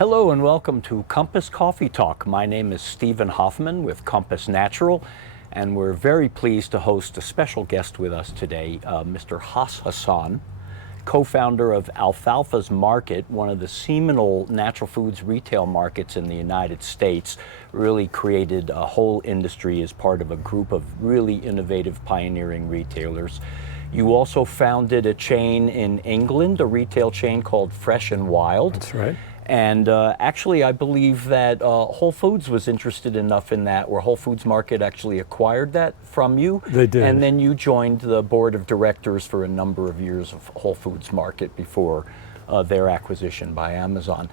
Hello and welcome to Compass Coffee Talk. My name is Stephen Hoffman with Compass Natural, and we're very pleased to host a special guest with us today, Mr. Hass Hassan, co-founder of Alfalfa's Market, one of the seminal natural foods retail markets in the United States. Really created a whole industry as part of a group of really innovative, pioneering retailers. You also founded a chain in England, a retail chain called Fresh and Wild. That's right. And actually, I believe that Whole Foods was interested enough in that, where Whole Foods Market actually acquired that from you. They did. And then you joined the board of directors for a number of years of Whole Foods Market before their acquisition by Amazon.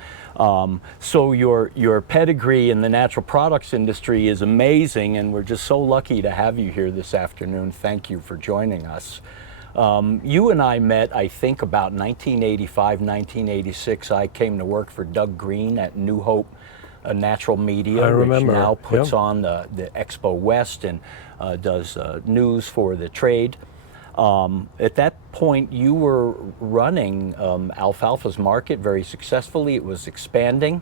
So your pedigree in the natural products industry is amazing, and we're just so lucky to have you here this afternoon. Thank you for joining us. You and I met, I think, about 1985, 1986. I came to work for Doug Green at New Hope Natural Media, which now puts on the Expo West and does news for the trade. At that point, you were running Alfalfa's Market very successfully. It was expanding.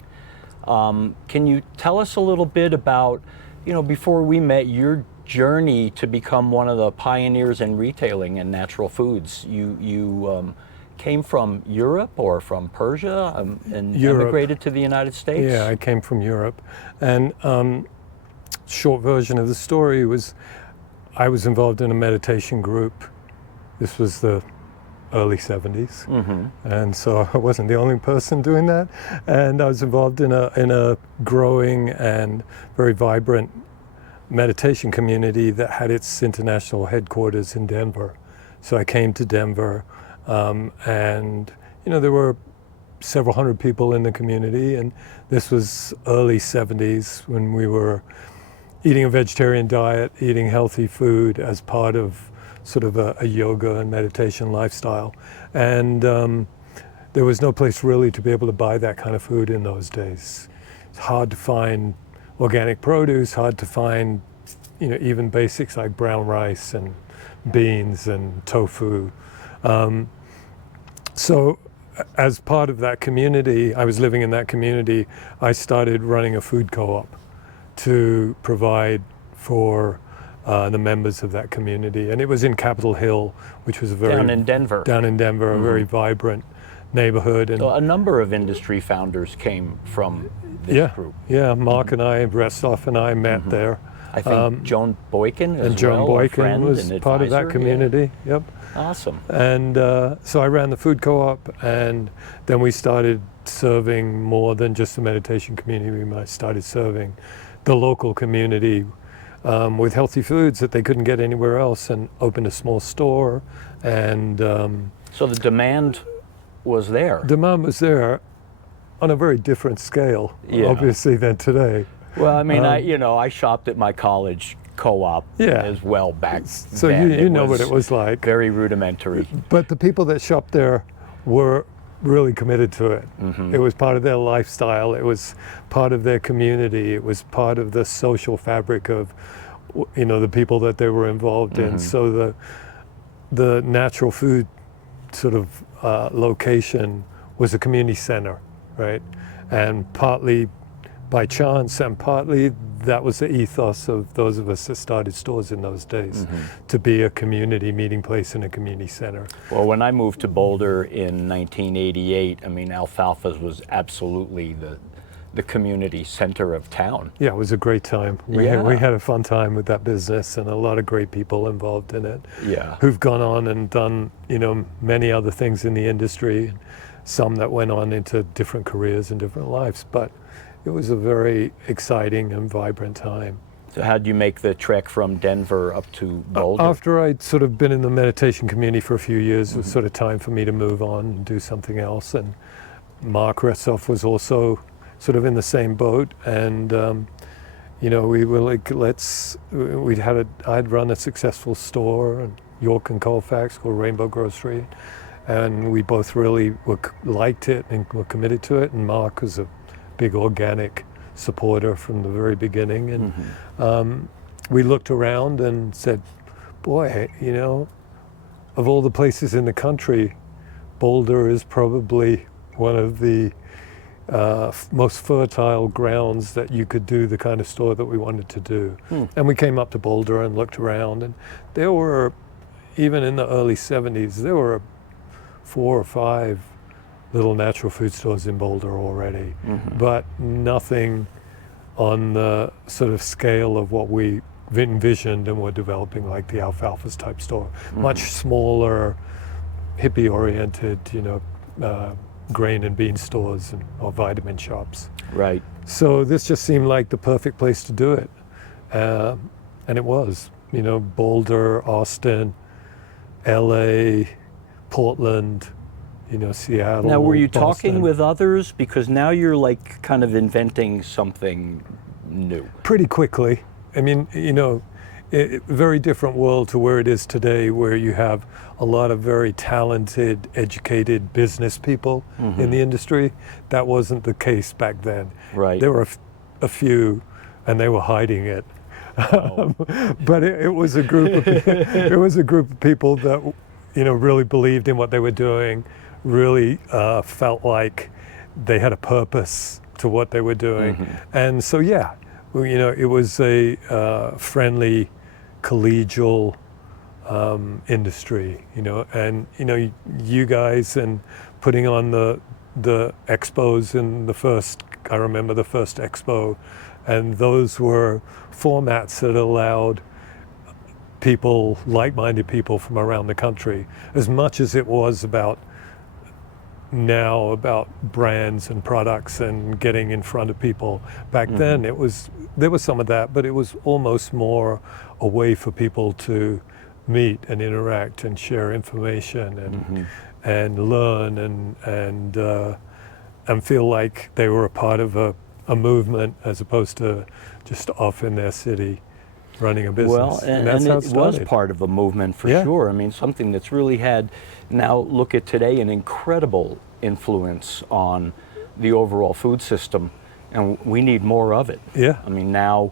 Can you tell us a little bit about, before we met, your journey to become one of the pioneers in retailing and natural foods? You came from Europe or from Persia and immigrated to the United States? Yeah, I came from Europe. And short version of the story was I was involved in a meditation group. This was the early 70s. Mm-hmm. And so I wasn't the only person doing that. And I was involved in a growing and very vibrant meditation community that had its international headquarters in Denver. So I came to Denver, and there were several hundred people in the community, and this was early 70s when we were eating a vegetarian diet, eating healthy food as part of sort of a yoga and meditation lifestyle. And there was no place really to be able to buy that kind of food in those days. It's hard to find organic produce, hard to find, even basics like brown rice and beans and tofu. So as part of that community, I was living in that community, I started running a food co-op to provide for the members of that community. And it was in Capitol Hill, which was down in Denver, a very vibrant neighborhood. And so a number of industry founders came from this group. Yeah, Mark and I, Restoff and I met there. I think Joan Boykin and Joan Boykin was part of that community. Yeah. Yep. Awesome. And so I ran the food co-op, and then we started serving more than just the meditation community. We started serving the local community with healthy foods that they couldn't get anywhere else, and opened a small store. And so the demand was there. Demand was there on a very different scale, obviously, than today. Well, I mean, I shopped at my college co-op as well back so then. You know what it was like. Very rudimentary. But the people that shopped there were really committed to it. Mm-hmm. It was part of their lifestyle. It was part of their community. It was part of the social fabric of, the people that they were involved in. So the natural food sort of location was a community center, right? And partly by chance, and partly that was the ethos of those of us that started stores in those days, to be a community meeting place and a community center. Well, when I moved to Boulder in 1988, Alfalfa's was absolutely the community center of town. Yeah, it was a great time. We had a fun time with that business, and a lot of great people involved in it. Yeah. Who've gone on and done, many other things in the industry, and some that went on into different careers and different lives. But it was a very exciting and vibrant time. So how did you make the trek from Denver up to Boulder? After I'd sort of been in the meditation community for a few years, it was sort of time for me to move on and do something else. And Mark Restoff was also sort of in the same boat. And, we were like, I'd run a successful store in York and Colfax called Rainbow Grocery. And we both really liked it and were committed to it. And Mark was a big organic supporter from the very beginning. And we looked around and said, boy, of all the places in the country, Boulder is probably one of the most fertile grounds that you could do the kind of store that we wanted to do. And we came up to Boulder and looked around, and there were, even in the early 70s, there were 4 or 5 little natural food stores in Boulder already, but nothing on the sort of scale of what we envisioned and were developing, like the Alfalfa's type store. Much smaller, hippie-oriented, grain and bean stores or vitamin shops. Right. So this just seemed like the perfect place to do it. And it was, Boulder, Austin, LA, Portland, Seattle. Now, were you Boston. talking with others? Because now you're like kind of inventing something new. Pretty quickly. I mean, very different world to where it is today, where you have a lot of very talented, educated business people in the industry. That wasn't the case back then. Right. There were a few, and they were hiding it. Oh. But it was a group of people that really believed in what they were doing, really felt like they had a purpose to what they were doing. And so it was a friendly, collegial industry, and you guys and putting on the expos in I remember the first expo, and those were formats that allowed people, like-minded people from around the country, as much as it was about brands and products and getting in front of people. Back then there was some of that, but it was almost more a way for people to meet and interact and share information and learn and feel like they were a part of a movement, as opposed to just off in their city running a business. Well, and that's how it was part of a movement for sure. I mean, something that's really had, now look at today, an incredible influence on the overall food system, and we need more of it. Yeah. I mean, now,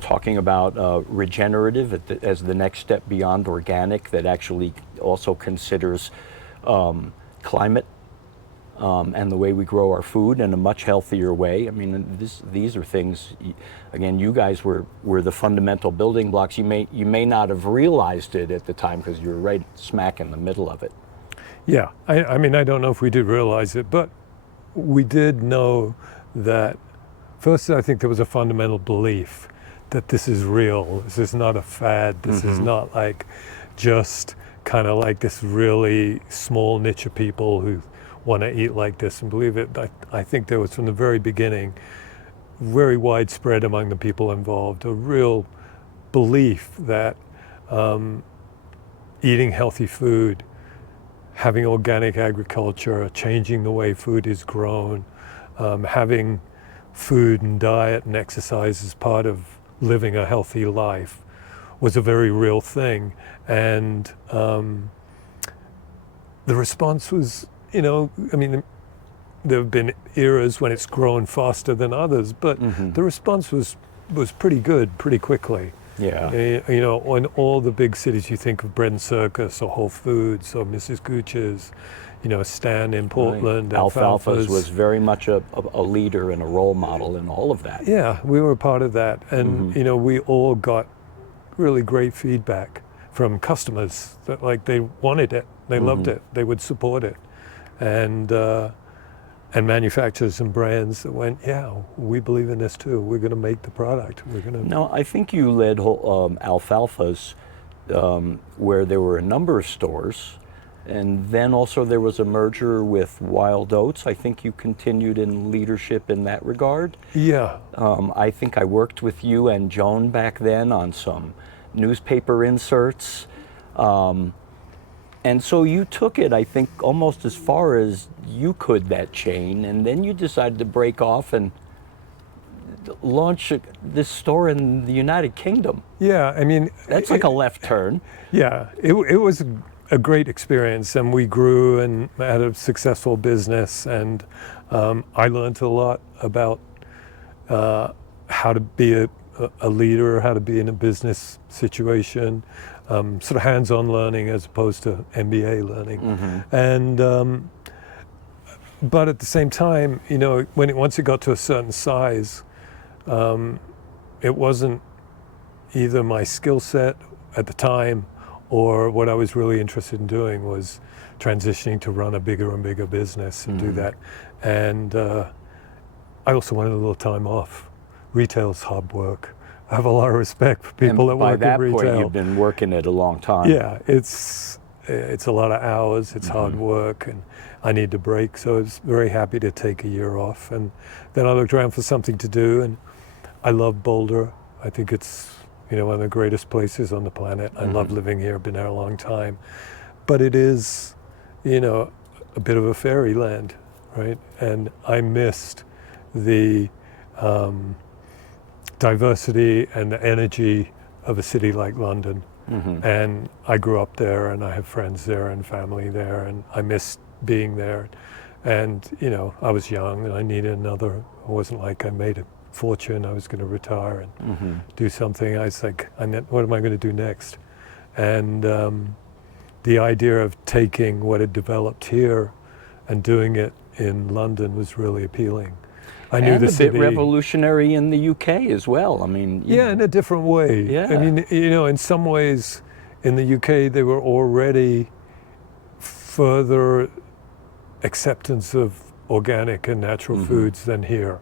talking about regenerative as the next step beyond organic, that actually also considers climate and the way we grow our food in a much healthier way. I mean, these are things, again, you guys were the fundamental building blocks. You may not have realized it at the time because you were right smack in the middle of it. Yeah, I mean, I don't know if we did realize it, but we did know that, first, I think there was a fundamental belief that this is real. This is not a fad. This is not like just kind of like this really small niche of people who want to eat like this and believe it. I think there was, from the very beginning, very widespread among the people involved, a real belief that eating healthy food, having organic agriculture, changing the way food is grown, having food and diet and exercise as part of living a healthy life was a very real thing. And the response was, I mean, there have been eras when it's grown faster than others, but the response was pretty good pretty quickly. Yeah. In all the big cities, you think of Bread and Circus or Whole Foods or Mrs. Gooch's, Stan in Portland. Right. Alfalfa's was very much a leader and a role model in all of that. Yeah, we were a part of that. And, we all got really great feedback from customers that, like, they wanted it, they loved it, they would support it. And manufacturers and brands that went, yeah, we believe in this too. We're going to make the product. We're going to. No, I think you led Alfalfa's, where there were a number of stores, and then also there was a merger with Wild Oats. I think you continued in leadership in that regard. Yeah. I think I worked with you and Joan back then on some newspaper inserts. And so you took it, I think, almost as far as you could, that chain, and then you decided to break off and launch this store in the United Kingdom. Yeah, I mean... That's like a left turn. Yeah, it was a great experience, and we grew and had a successful business, and I learned a lot about how to be a leader, how to be in a business situation, sort of hands-on learning as opposed to MBA learning. And but at the same time, you know, once it got to a certain size, it wasn't either my skill set at the time or what I was really interested in doing was transitioning to run a bigger and bigger business and do that. And I also wanted a little time off. Retail's hard work. I have a lot of respect for people that work in retail. By that point, you've been working it a long time. Yeah, it's a lot of hours, it's hard work, and I need to break, so I was very happy to take a year off. And then I looked around for something to do, and I love Boulder. I think it's, you know, one of the greatest places on the planet. I love living here, been there a long time. But it is, you know, a bit of a fairyland, right? And I missed the diversity and the energy of a city like London. And I grew up there, and I have friends there and family there, and I missed being there. And, you know, I was young and I needed another. It wasn't like I made a fortune. I was going to retire and do something. I was like, what am I going to do next? And the idea of taking what had developed here and doing it in London was really appealing. I knew the city. A bit revolutionary in the UK as well. I mean, yeah, in a different way. Yeah. I mean, you know, in some ways, in the UK, they were already further acceptance of organic and natural foods than here,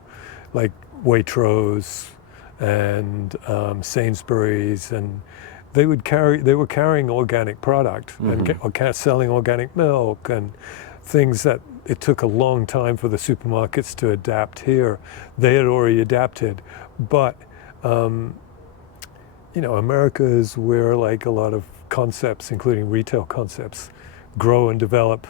like Waitrose and Sainsbury's, and they were carrying organic product and selling organic milk and things that it took a long time for the supermarkets to adapt here. They had already adapted, but you know, America is where like a lot of concepts, including retail concepts, grow and develop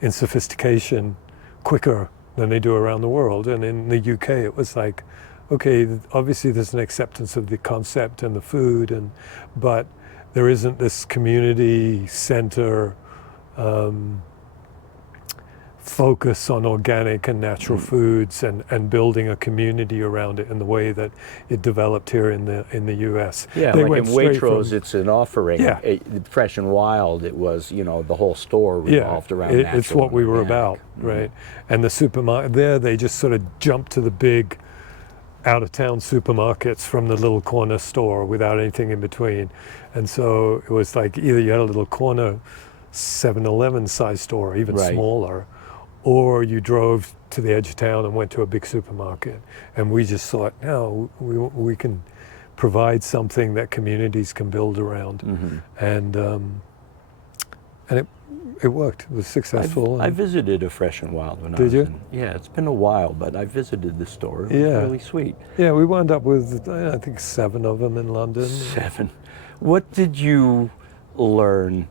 in sophistication quicker than they do around the world. And in the UK, it was like, okay, obviously there's an acceptance of the concept and the food, but there isn't this community center focus on organic and natural foods and building a community around it in the way that it developed here in the US. Yeah, they like in Waitrose, it's an offering. Yeah. Fresh and Wild, it was, you know, the whole store revolved around natural. It's what we were about, right? And the supermarket there, they just sort of jumped to the big out-of-town supermarkets from the little corner store without anything in between. And so it was like either you had a little corner 7-Eleven size store, even smaller, or you drove to the edge of town and went to a big supermarket. And we just thought, no, we can provide something that communities can build around. And it worked. It was successful. I visited a Fresh and Wild when I Did was you? Yeah, it's been a while, but I visited the store. It was really sweet. Yeah, we wound up with, I think, 7 of them in London. 7. What did you learn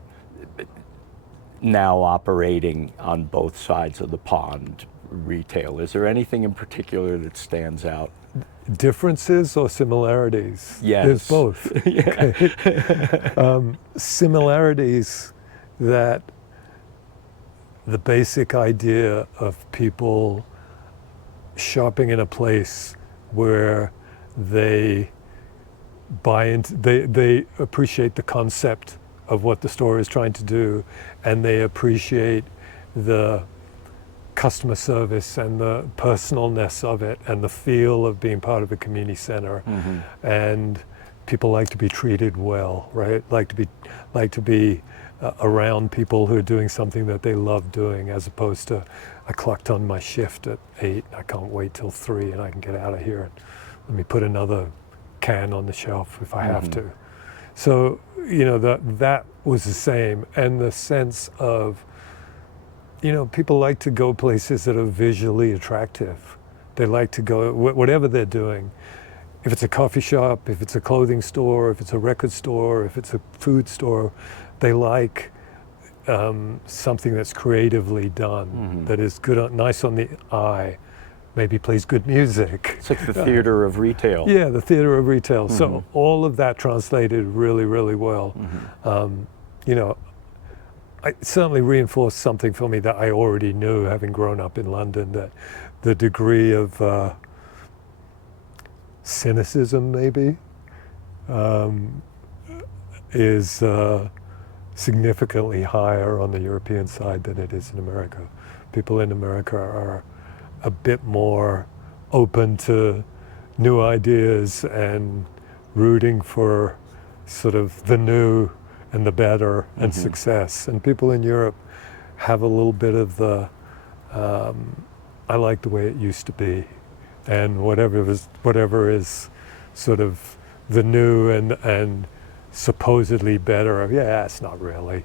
now operating on both sides of the pond retail? Is there anything in particular that stands out? Differences or similarities? Yes. There's both. Similarities, that the basic idea of people shopping in a place where they buy into, they appreciate the concept of what the store is trying to do, and they appreciate the customer service and the personalness of it and the feel of being part of a community center. And people like to be treated well, right? Like to be around people who are doing something that they love doing, as opposed to, I clocked on my shift at 8, I can't wait till 3 and I can get out of here and let me put another can on the shelf if I have to. So, you know, that was the same. And the sense of, you know, people like to go places that are visually attractive. They like to go, whatever they're doing, if it's a coffee shop, if it's a clothing store, if it's a record store, if it's a food store, they like something that's creatively done, that is good, nice on the eye, maybe plays good music. It's like the theater of retail. Yeah, the theater of retail. So all of that translated really, really well. You know, it certainly reinforced something for me that I already knew, having grown up in London, that the degree of cynicism maybe is significantly higher on the European side than it is in America. people in America are a bit more open to new ideas and rooting for sort of the new and the better and success. And people in Europe have a little bit of the, I like the way it used to be, and whatever is sort of the new and supposedly better. Yeah, it's not really.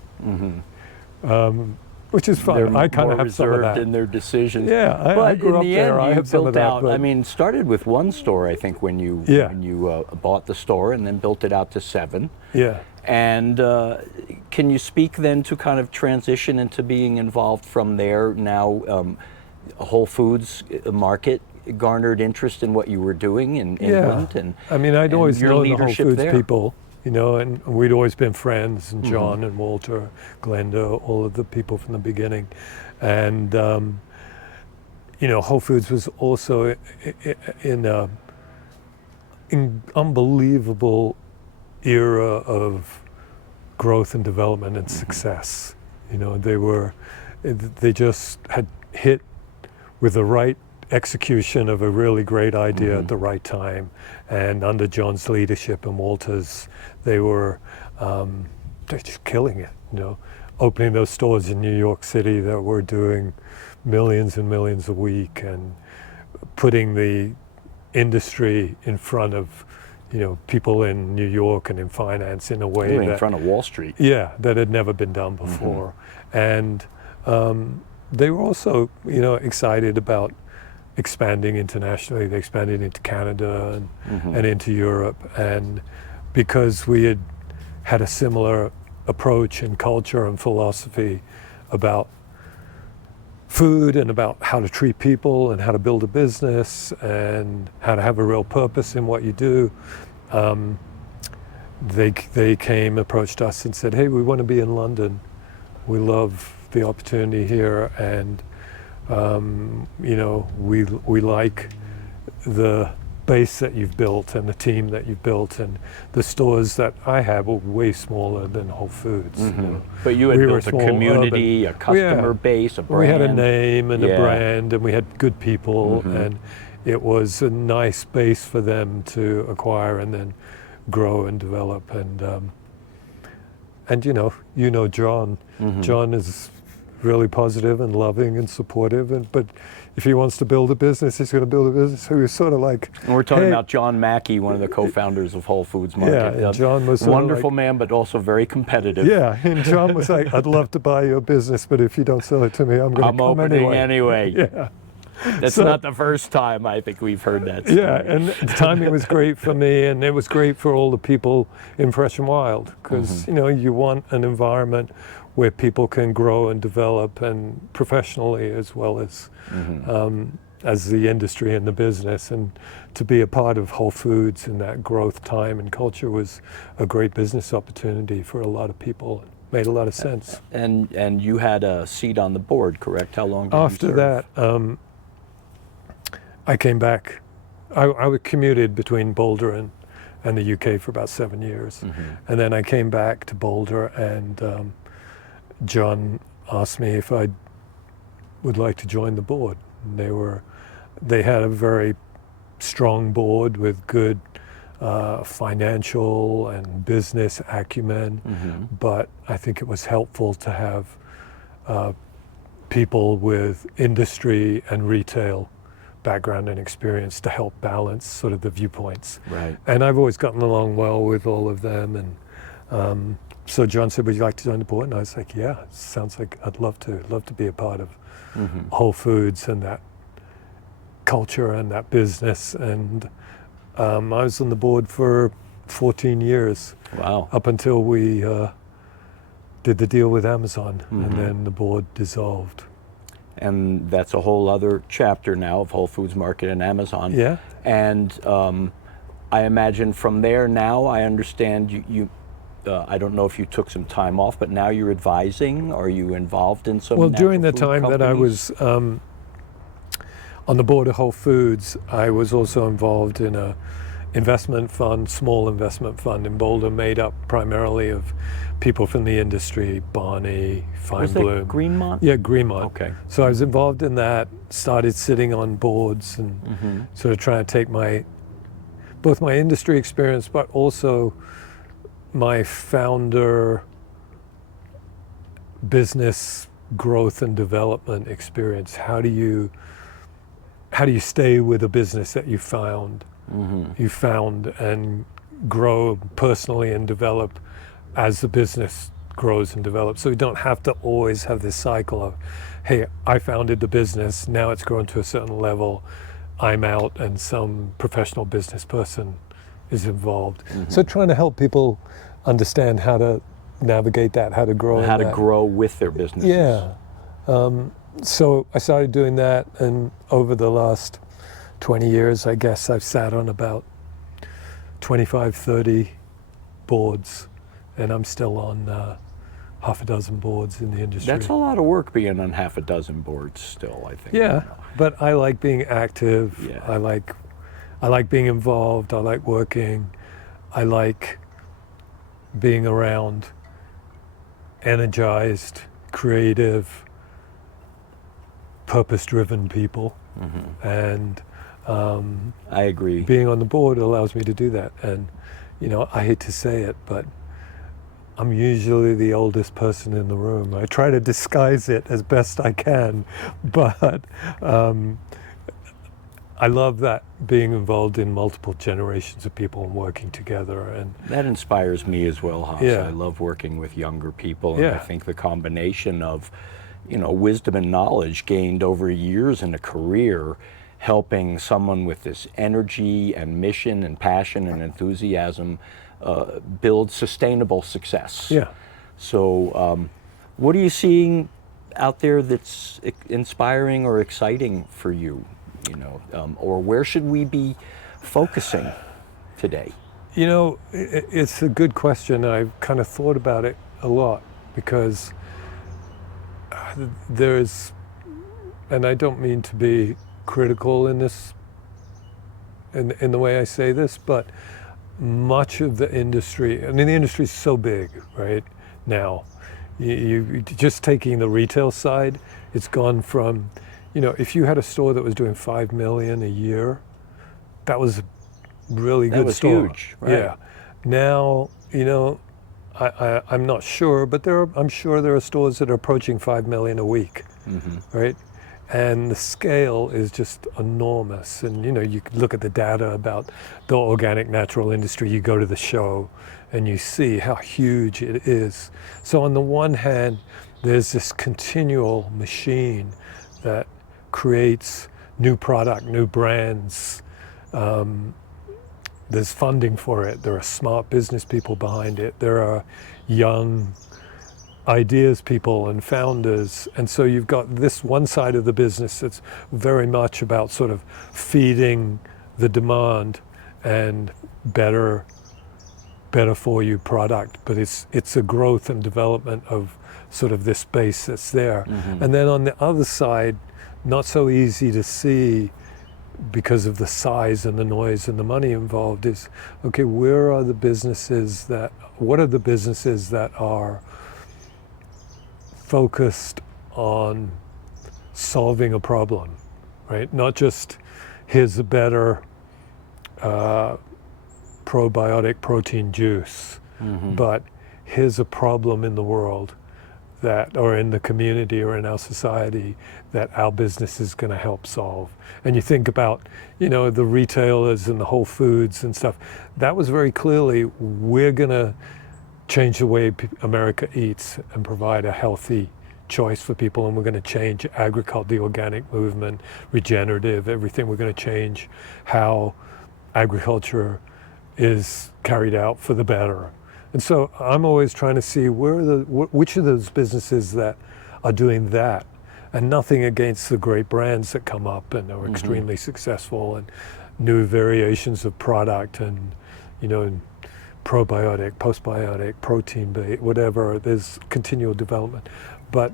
Which is fun. They're I kind more of have some of reserved that. in their decisions. Yeah, I grew up there. I have some of that. I mean, started with one store, I think, when you bought the store, and then built it out to 7. Yeah. And can you speak then to kind of transition into being involved from there? Now, Whole Foods market garnered interest in what you were doing in England, and I mean, I'd always your known the Whole leadership Foods there. people, you know, and we'd always been friends, and John and Walter, Glenda, all of the people from the beginning, and you know, Whole Foods was also in unbelievable era of growth and development and success. You know, they just had hit with the right execution of a really great idea at the right time, and under John's leadership and Walter's, they're just killing it. You know, opening those stores in New York City that were doing millions and millions a week, and putting the industry in front of, you know, people in New York and in finance in a way Really that, in front of Wall Street. yeah, that had never been done before. And they were also, you know, excited about expanding internationally. They expanded into Canada and into Europe. And because we had a similar approach and culture and philosophy about food and about how to treat people and how to build a business and how to have a real purpose in what you do, they came, approached us and said, hey, we want to be in London. We love the opportunity here, and you know, we like the base that you've built and the team that you've built, and the stores that I have were way smaller than Whole Foods. You know. But you had We were built a small, community, urban. a customer base, a brand. We had a name and a brand, and we had good people, and it was a nice base for them to acquire and then grow and develop. And you know John. John is really positive and loving and supportive, but if he wants to build a business, he's going to build a business. So he was sort of like, and we're talking hey, about John Mackey, one of the co-founders of Whole Foods Market. Yeah, and John was sort of wonderful like, man, but also very competitive. yeah, and John was like, I'd love to buy your business, but if you don't sell it to me, I'm going to come opening anyway. Yeah. That's So- not the first time I think we've heard that story. Yeah, and the timing was great for me, and it was great for all the people in Fresh and Wild, because you know, you want an environment where people can grow and develop, and professionally as well as the industry and the business. And to be a part of Whole Foods in that growth time and culture was a great business opportunity for a lot of people. It made a lot of sense. And you had a seat on the board, correct? How long did After you serve? that, I came back. I commuted between Boulder and the UK for about 7 years. And then I came back to Boulder, and John asked me if I would like to join the board. And they had a very strong board with good financial and business acumen, but I think it was helpful to have people with industry and retail background and experience to help balance sort of the viewpoints. Right. And I've always gotten along well with all of them. And so John said, would you like to join the board? And I was like, yeah, sounds like I'd love to be a part of Whole Foods and that culture and that business. And I was on the board for 14 years. Wow. Up until we did the deal with Amazon, and then the board dissolved. And that's a whole other chapter now of Whole Foods Market and Amazon. Yeah. And I imagine from there now, I understand you I don't know if you took some time off, but now you're advising. Are you involved in some? Well, during the natural food time that I companies? was on the board of Whole Foods, I was also involved in investment fund, small investment fund in Boulder, made up primarily of people from the industry, Barney, Was that Feinblum. Greenmont? Yeah, Greenmont. Okay. So I was involved in that, started sitting on boards and sort of trying to take both my industry experience, but also my founder business growth and development experience. How do you stay with a business that you found and grow personally and develop as the business grows and develops? So you don't have to always have this cycle of, hey, I founded the business, now it's grown to a certain level, I'm out, and some professional business person is involved. So trying to help people understand how to navigate that, how to grow in How to that. grow with their businesses. Yeah. So I started doing that, and over the last 20 years, I guess I've sat on about 25, 30 boards, and I'm still on half a dozen boards in the industry. That's a lot of work being on half a dozen boards still, I think. Yeah, but I like being active. Yeah. I like being involved. I like working. I like being around energized, creative, purpose-driven people. And I agree. being on the board allows me to do that. And, you know, I hate to say it, but I'm usually the oldest person in the room. I try to disguise it as best I can, but I love that, being involved in multiple generations of people and working together. And That inspires me as well, Hass. Yeah. I love working with younger people, and Yeah. I think the combination of, you know, wisdom and knowledge gained over years in a career, helping someone with this energy and mission and passion and enthusiasm build sustainable success. yeah. So what are you seeing out there that's inspiring or exciting for you, you know, or where should we be focusing today? You know, it's a good question. I've kind of thought about it a lot, because there's, and I don't mean to be critical in this, in the way I say this, but much of the industry, I mean, the industry's so big right now. You just taking the retail side, it's gone from, you know, if you had a store that was doing $5 million a year, that was a really good was store. huge, right. Yeah. Now, you know, I'm not sure, but I'm sure there are stores that are approaching $5 million a week, right? And the scale is just enormous. And, you know, you can look at the data about the organic natural industry. You go to the show and you see how huge it is. So on the one hand, there's this continual machine that creates new product, new brands. There's funding for it. There are smart business people behind it. There are young ideas people and founders. And so you've got this one side of the business that's very much about sort of feeding the demand and better for you product, but it's a growth and development of sort of this base that's there. And then on the other side, not so easy to see because of the size and the noise and the money involved, is, okay, what are the businesses that are focused on solving a problem, right? Not just here's a better probiotic protein juice, but here's a problem in the world that, or in the community or in our society, that our business is going to help solve. And you think about, you know, the retailers and the Whole Foods and stuff. That was very clearly, we're going to change the way America eats and provide a healthy choice for people, and we're going to change agriculture, the organic movement, regenerative, everything. We're going to change how agriculture is carried out for the better. And so I'm always trying to see which of those businesses that are doing that, and nothing against the great brands that come up and are extremely successful, and new variations of product, and, you know, probiotic, postbiotic, protein-based, whatever, there's continual development. But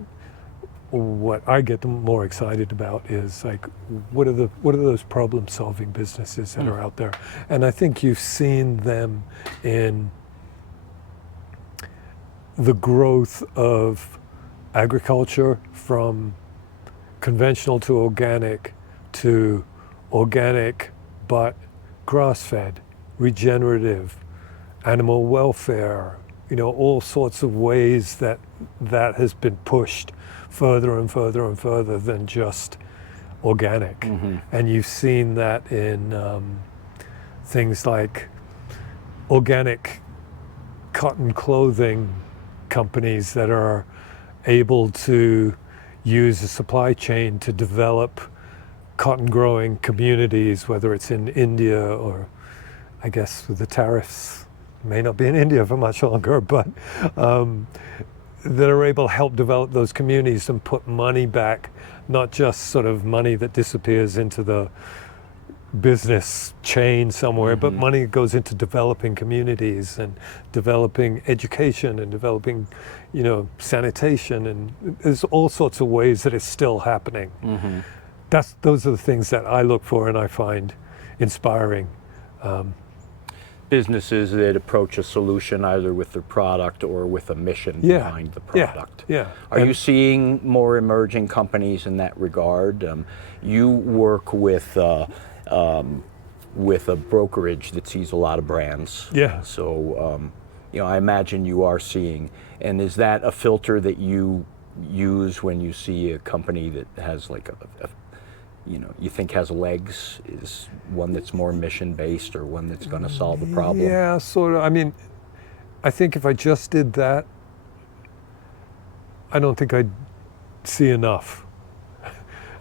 what I get more excited about is like, what are those problem-solving businesses that are out there? And I think you've seen them in the growth of agriculture from conventional to organic, but grass-fed, regenerative, animal welfare, all sorts of ways that has been pushed further and further and further than just organic. And you've seen that in things like organic cotton clothing companies that are able to use a supply chain to develop cotton growing communities, whether it's in India or, I guess with the tariffs, may not be in India for much longer, but that are able to help develop those communities and put money back, not just sort of money that disappears into the business chain somewhere, but money that goes into developing communities and developing education and developing, sanitation, and there's all sorts of ways that it's still happening. Those are the things that I look for and I find inspiring. Businesses that approach a solution either with their product or with a mission behind the product. Are you seeing more emerging companies in that regard? You work with a brokerage that sees a lot of brands. So, I imagine you are seeing. And is that a filter that you use when you see a company that has like you think has legs, is one that's more mission-based or one that's going to solve a problem? Yeah, sort of. I mean, I think if I just did that, I don't think I'd see enough.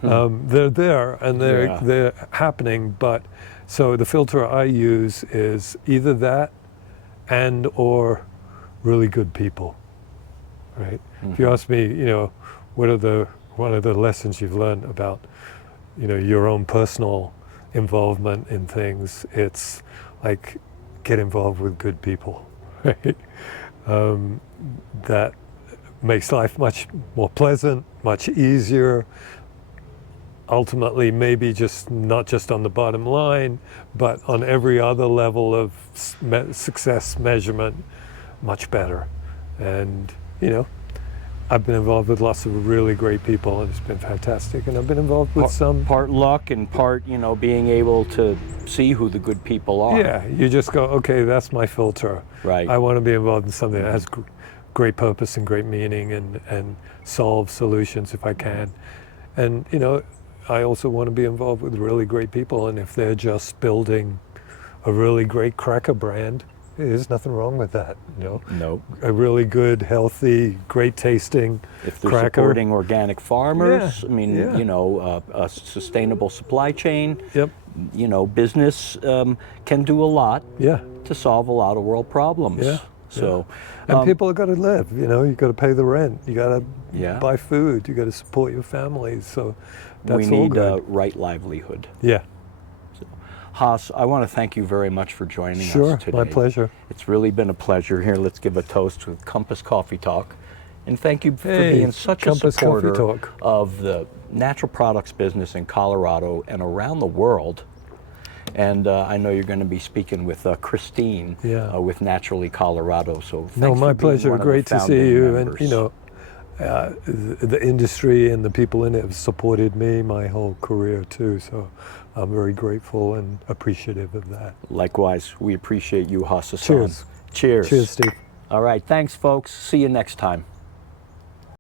They're there and they're happening, but so the filter I use is either that and or really good people, right? If you ask me, one of the lessons you've learned about your own personal involvement in things, it's like get involved with good people, right? That makes life much more pleasant, much easier. Ultimately, maybe not just on the bottom line, but on every other level of success measurement, much better. And I've been involved with lots of really great people, and it's been fantastic. And I've been involved with some part luck and part, being able to see who the good people are. Yeah, you just go, okay, that's my filter. Right. I want to be involved in something that has great purpose and great meaning, and solve solutions if I can. And I also want to be involved with really great people. And if they're just building a really great cracker brand, there's nothing wrong with that, No. A really good, healthy, great tasting If they're cracker. Supporting organic farmers, a sustainable supply chain. Business can do a lot to solve a lot of world problems. So, and people have got to live. You got to pay the rent. You got to buy food. You got to support your families. So that's all good. We need right livelihood. Yeah. Hass, I want to thank you very much for joining us today. Sure, my pleasure. It's really been a pleasure. Here, let's give a toast with Compass Coffee Talk. And thank you for being such a supporter of the natural products business in Colorado and around the world. And I know you're going to be speaking with Christine with Naturally Colorado. So thanks my for being pleasure. one of Great the to see you. members. And the industry and the people in it have supported me my whole career too. So I'm very grateful and appreciative of that. Likewise, we appreciate you, Hass Hassan. Cheers. Cheers. Cheers, Steve. All right, thanks, folks. See you next time.